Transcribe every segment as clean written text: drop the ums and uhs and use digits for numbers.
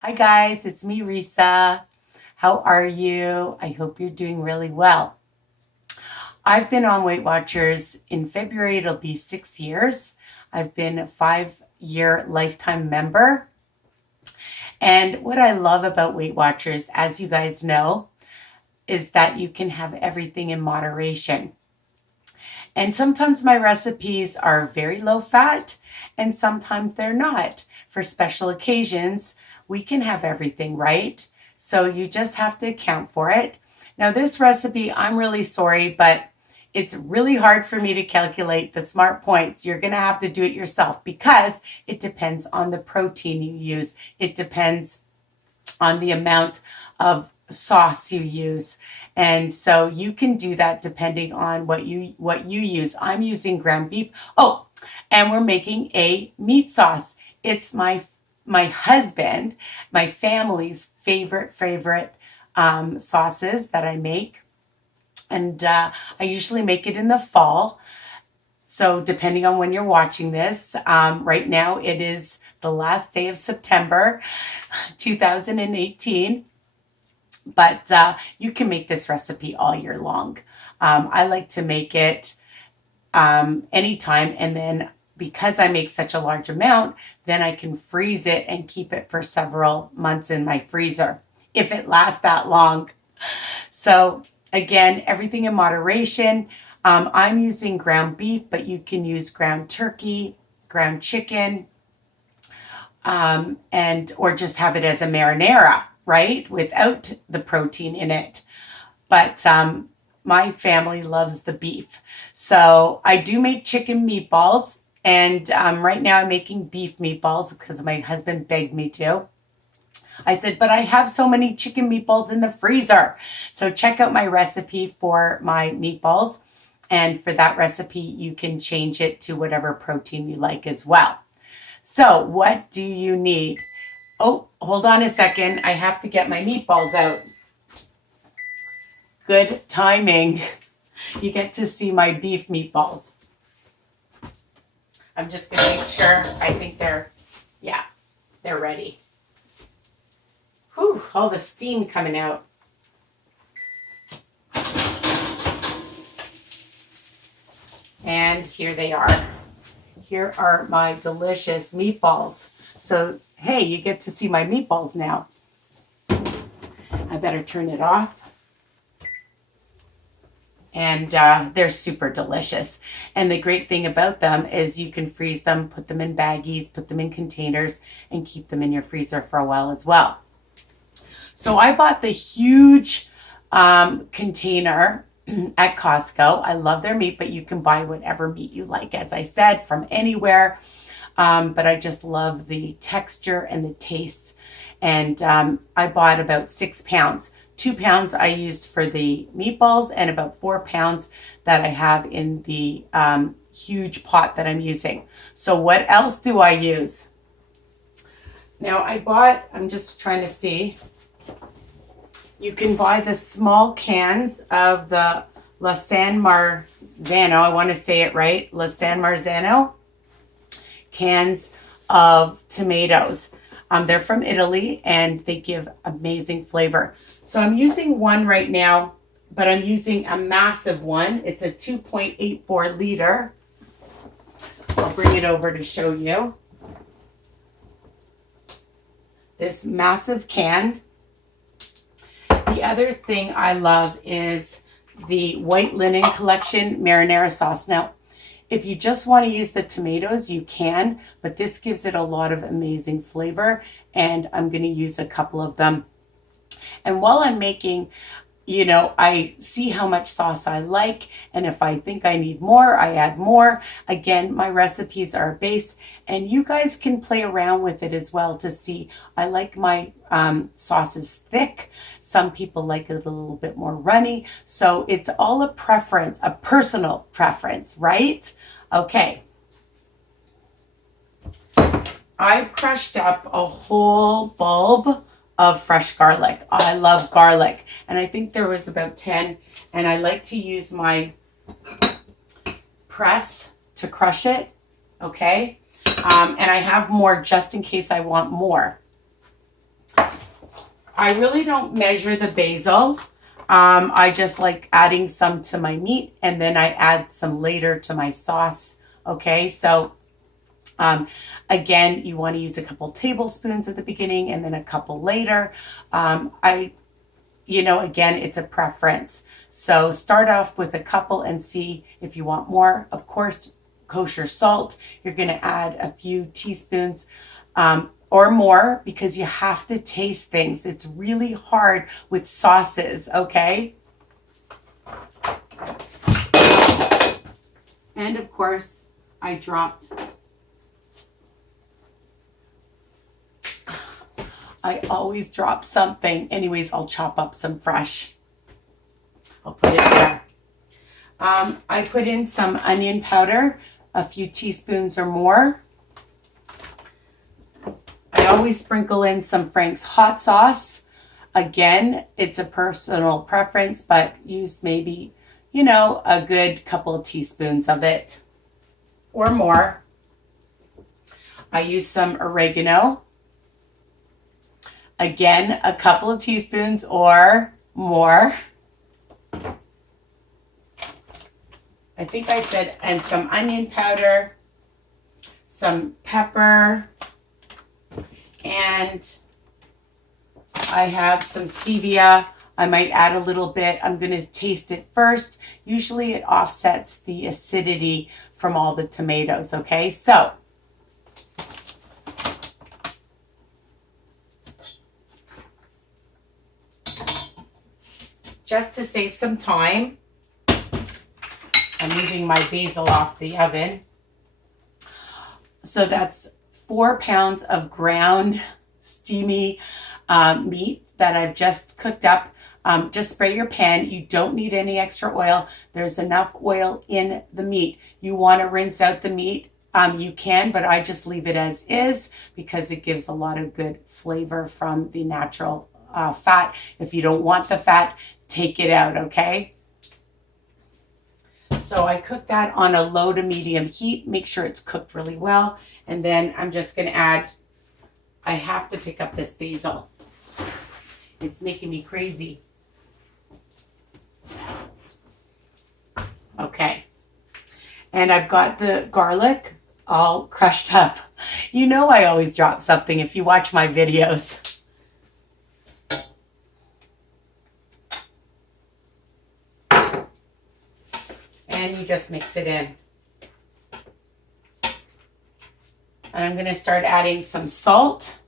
Hi guys, it's me, Risa. How are you? I hope you're doing really well. I've been on Weight Watchers in February, it'll be 6 years. I've been a 5 year lifetime member. And what I love about Weight Watchers, as you guys know, is that you can have everything in moderation. And sometimes my recipes are very low fat, and sometimes they're not. For special occasions, we can have everything, right? So you just have to account for it. Now, this recipe, I'm really sorry, but it's really hard for me to calculate the smart points. You're going to have to do it yourself because it depends on the protein you use. It depends on the amount of sauce you use. And so you can do that depending on what you use. I'm using ground beef. Oh, and we're making a meat sauce. It's my husband, my family's favorite sauces that I make. And I usually make it in the fall. So depending on when you're watching this, right now it is the last day of September 2018. But you can make this recipe all year long. I like to make it anytime, and then because I make such a large amount, then I can freeze it and keep it for several months in my freezer if it lasts that long. So again, everything in moderation. I'm using ground beef, but you can use ground turkey, ground chicken, and or just have it as a marinara, right, without the protein in it. But my family loves the beef, so I do make chicken meatballs. And right now I'm making beef meatballs because my husband begged me to. I said, but I have so many chicken meatballs in the freezer. So check out my recipe for my meatballs. And for that recipe, you can change it to whatever protein you like as well. So what do you need? Oh, hold on a second. I have to get my meatballs out. Good timing. You get to see my beef meatballs. I'm just going to make sure. I think they're ready. Whew, all the steam coming out. And here they are. Here are my delicious meatballs. So, hey, you get to see my meatballs now. I better turn it off. And they're super delicious. And the great thing about them is you can freeze them, put them in baggies, put them in containers, and keep them in your freezer for a while as well. So I bought the huge container at Costco. I love their meat, but you can buy whatever meat you like, as I said, from anywhere. But I just love the texture and the taste. And I bought about 6 pounds. 2 pounds I used for the meatballs, and about 4 pounds that I have in the huge pot that I'm using. So what else do I use? Now I'm just trying to see. You can buy the small cans of the San Marzano. I want to say it right. San Marzano cans of tomatoes. They're from Italy and they give amazing flavor. So I'm using one right now, but I'm using a massive one. It's a 2.84 liter. I'll bring it over to show you. This massive can. The other thing I love is the white linen collection marinara sauce. Now, if you just want to use the tomatoes, you can, but this gives it a lot of amazing flavor, and I'm going to use a couple of them. And while I'm making, I see how much sauce I like, and if I think I need more, I add more. Again, my recipes are base, and you guys can play around with it as well to see. I like my sauces thick. Some people like it a little bit more runny. So it's all a preference, a personal preference, right? Okay. I've crushed up a whole bulb of fresh garlic. I love garlic, and I think there was about 10, and I like to use my press to crush it, okay? And I have more just in case I want more. I really don't measure the basil. I just like adding some to my meat, and then I add some later to my sauce. Okay, so again, you want to use a couple tablespoons at the beginning and then a couple later. Again, it's a preference. So start off with a couple and see if you want more. Of course, kosher salt, you're going to add a few teaspoons or more, because you have to taste things. It's really hard with sauces, okay? And of course, I always drop something. Anyways, I'll chop up some fresh. I'll put it there. I put in some onion powder, a few teaspoons or more. I always sprinkle in some Frank's hot sauce. Again, it's a personal preference, but use maybe, a good couple of teaspoons of it or more. I use some oregano. Again, a couple of teaspoons or more. I think I said, and some onion powder, some pepper, and I have some stevia. I might add a little bit. I'm going to taste it first. Usually it offsets the acidity from all the tomatoes, okay? So, just to save some time, I'm moving my basil off the oven. So that's 4 pounds of ground steamy meat that I've just cooked up. Just spray your pan. You don't need any extra oil. There's enough oil in the meat. You want to rinse out the meat. You can, but I just leave it as is because it gives a lot of good flavor from the natural fat. If you don't want the fat, take it out, okay? So I cook that on a low to medium heat. Make sure it's cooked really well. And then I'm just going to add, I have to pick up this basil. It's making me crazy. Okay. And I've got the garlic all crushed up. You know I always drop something if you watch my videos. And you just mix it in. And I'm going to start adding some salt.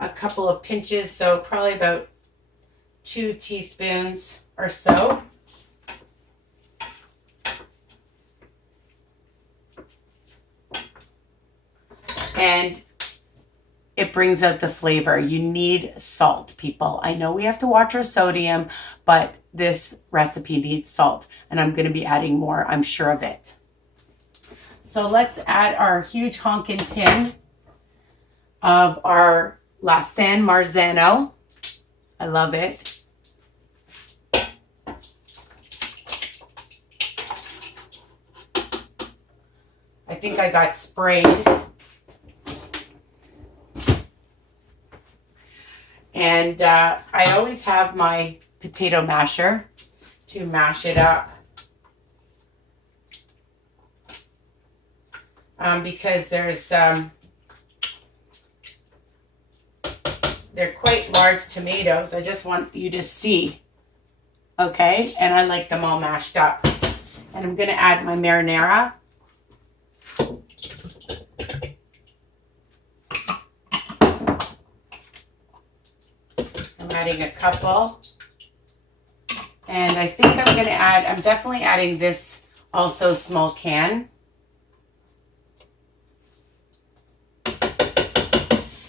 A couple of pinches, so probably about 2 teaspoons or so. And it brings out the flavor. You need salt, people. I know we have to watch our sodium, but this recipe needs salt. And I'm going to be adding more, I'm sure of it. So let's add our huge honking tin of our San Marzano. I love it. I think I got sprayed. And I always have my potato masher to mash it up. Because they're quite large tomatoes. I just want you to see. Okay? And I like them all mashed up. And I'm going to add my marinara. I'm adding a couple. And I think I'm going to add, I'm definitely adding this also small can.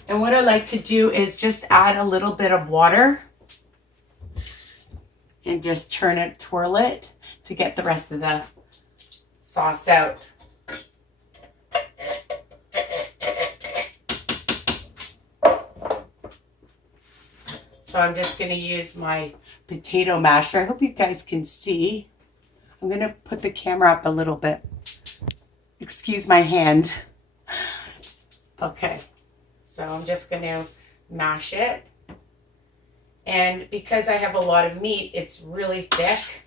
And what I like to do is just add a little bit of water and just twirl it to get the rest of the sauce out. So I'm just going to use my potato masher. I hope you guys can see. I'm going to put the camera up a little bit. Excuse my hand. Okay. So I'm just going to mash it. And because I have a lot of meat, it's really thick.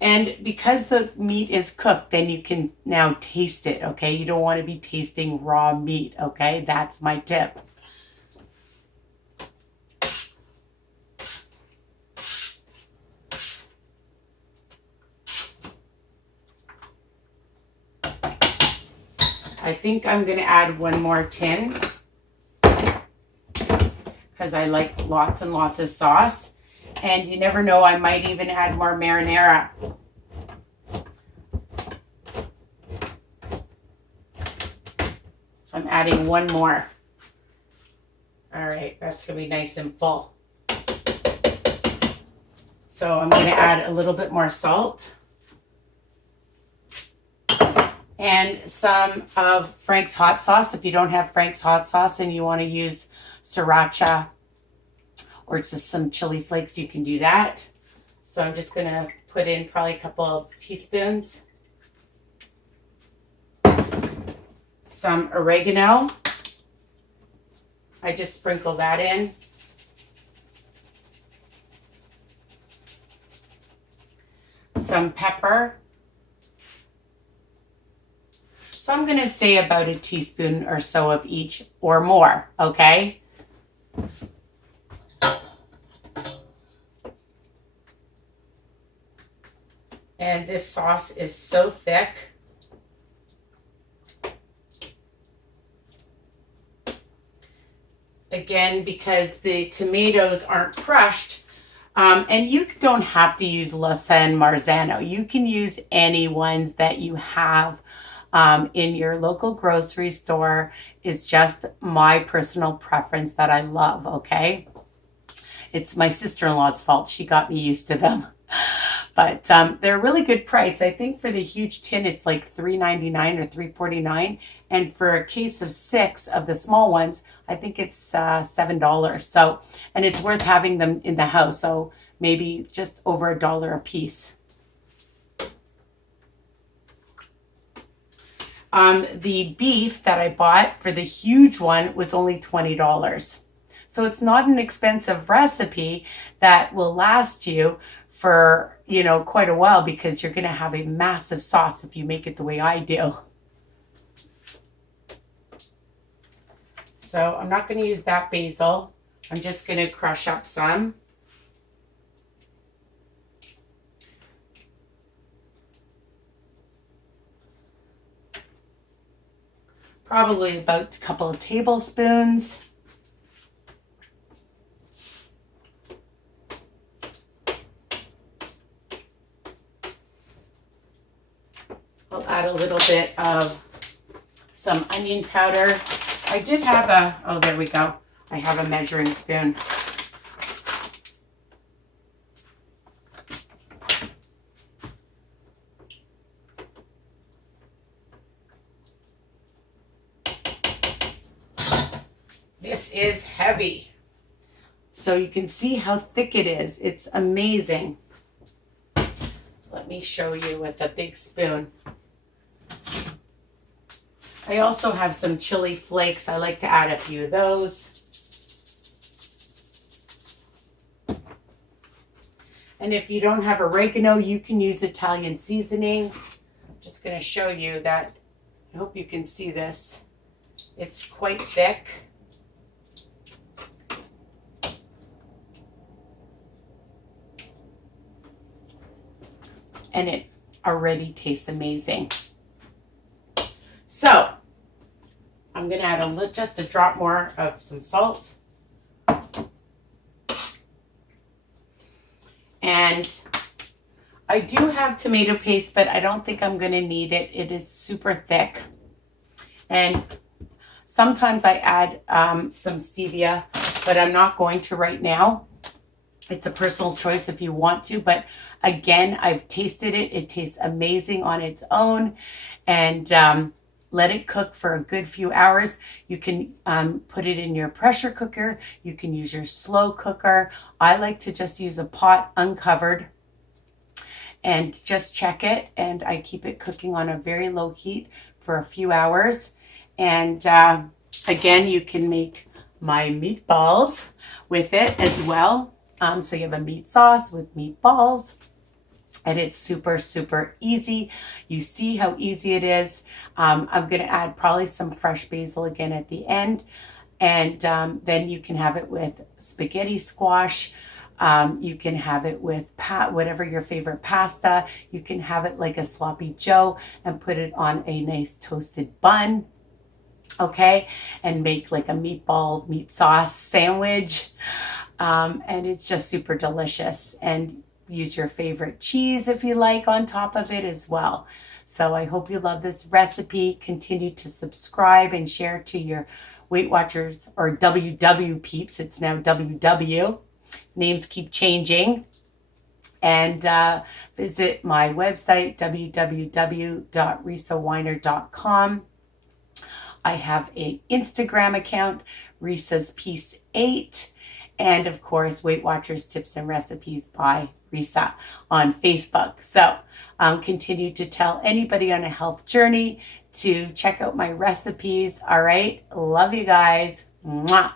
And because the meat is cooked, then you can now taste it, okay? You don't want to be tasting raw meat, okay? That's my tip. I think I'm going to add one more tin because I like lots and lots of sauce. And you never know, I might even add more marinara. So I'm adding one more. All right, that's going to be nice and full. So I'm going to add a little bit more salt. And some of Frank's hot sauce. If you don't have Frank's hot sauce and you want to use sriracha or just some chili flakes, you can do that. So I'm just going to put in probably a couple of teaspoons. Some oregano. I just sprinkle that in. Some pepper. So I'm going to say about a teaspoon or so of each or more, okay? And this sauce is so thick. Again, because the tomatoes aren't crushed, and you don't have to use Risa and marzano. You can use any ones that you have in your local grocery store. It's just my personal preference that I love, okay? It's my sister-in-law's fault. She got me used to them. But they're a really good price. I think for the huge tin, it's like $3.99 or $3.49. And for a case of 6 of the small ones, I think it's $7. So, and it's worth having them in the house. So maybe just over $1 a piece. The beef that I bought for the huge one was only $20. So it's not an expensive recipe that will last you for, you know, quite a while, because you're going to have a massive sauce if you make it the way I do. So I'm not going to use that basil. I'm just going to crush up some. Probably about a couple of tablespoons. I'll add a little bit of some onion powder. I did have oh, there we go. I have a measuring spoon. This is heavy. So you can see how thick it is. It's amazing. Let me show you with a big spoon. I also have some chili flakes. I like to add a few of those. And if you don't have oregano, you can use Italian seasoning. I'm just going to show you that. I hope you can see this. It's quite thick. And it already tastes amazing. So I'm going to add just a drop more of some salt. And I do have tomato paste, but I don't think I'm going to need it. It is super thick. And sometimes I add some stevia, but I'm not going to right now. It's a personal choice if you want to, but again, I've tasted it. It tastes amazing on its own. And let it cook for a good few hours. You can put it in your pressure cooker. You can use your slow cooker. I like to just use a pot uncovered and just check it. And I keep it cooking on a very low heat for a few hours. And again, you can make my meatballs with it as well. So you have a meat sauce with meatballs. And it's super, super easy. You see how easy it is. I'm going to add probably some fresh basil again at the end. And then you can have it with spaghetti squash. You can have it with whatever your favorite pasta. You can have it like a sloppy joe and put it on a nice toasted bun. Okay, and make like a meatball meat sauce sandwich. And it's just super delicious. And use your favorite cheese if you like on top of it as well. So I hope you love this recipe. Continue to subscribe and share to your Weight Watchers or WW peeps. It's now WW. Names keep changing. And visit my website, www.risaweiner.com. I have an Instagram account, Risa's Piece 8. And of course, Weight Watchers Tips and Recipes by Risa on Facebook. So continue to tell anybody on a health journey to check out my recipes. All right. Love you guys. Mwah.